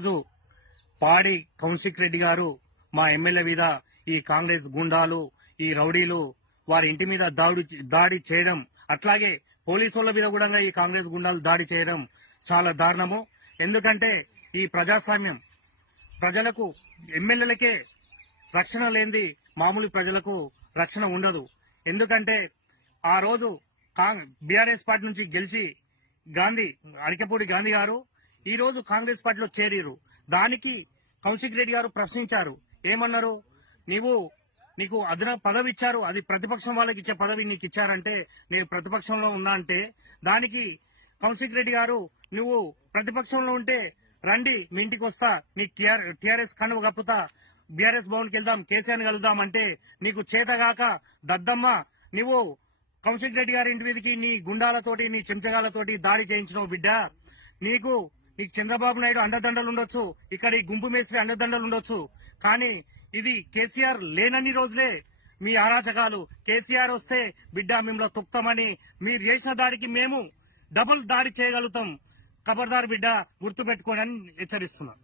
రోజు పాడి కౌశిక్ రెడ్డి గారు మా ఎమ్మెల్యే మీద ఈ కాంగ్రెస్ గుండాలు ఈ రౌడీలు వారి ఇంటి మీద దాడి దాడి చేయడం అట్లాగే పోలీసు వాళ్ళ మీద కూడా ఈ కాంగ్రెస్ గుండాలు దాడి చేయడం చాలా దారుణము. ఎందుకంటే ఈ ప్రజాస్వామ్యం ప్రజలకు ఎమ్మెల్యేలకే రక్షణ లేనిది మామూలు ప్రజలకు రక్షణ ఉండదు. ఎందుకంటే ఆ రోజు బీఆర్ఎస్ పార్టీ నుంచి గెలిచి గాంధీ అరికపూడి గాంధీ గారు ఈ రోజు కాంగ్రెస్ పార్టీలో చేరిరు దానికి కౌశిక్ రెడ్డి గారు ప్రశ్నించారు. ఏమన్నారు? నీవు నీకు అదన పదవి ఇచ్చారు అది ప్రతిపక్షం వాళ్ళకి ఇచ్చే పదవి నీకు ఇచ్చారంటే నేను ప్రతిపక్షంలో ఉన్నా అంటే దానికి కౌశిక్ రెడ్డి గారు నువ్వు ప్రతిపక్షంలో ఉంటే రండి మీ ఇంటికి వస్తా నీ టీఆర్ఎస్ కనువు కప్పుతా బీఆర్ఎస్ భవన్కి వెళ్దాం కేసీఆర్ కలుద్దాం అంటే నీకు చేతగాక దద్దమ్మ నువ్వు కౌశిక్ రెడ్డి గారి ఇంటి మీదకి నీ గుండాలతోటి నీ చెంచగాలతోటి దాడి చేయించినావు బిడ్డ. నీకు నీకు చంద్రబాబు నాయుడు అండదండలు ఉండొచ్చు ఇక్కడ ఈ గుంపు మేస్త్రి అండదండలు ఉండొచ్చు. కానీ ఇది కేసీఆర్ లేనన్ని రోజులే మీ అరాచకాలు కేసీఆర్ వస్తే బిడ్డ మిమ్మల్ని తొక్తామని మీరు చేసిన దాడికి మేము డబుల్ దాడి చేయగలుగుతాం. ఖబర్దార్ బిడ్డ గుర్తుపెట్టుకోండి అని హెచ్చరిస్తున్నాం.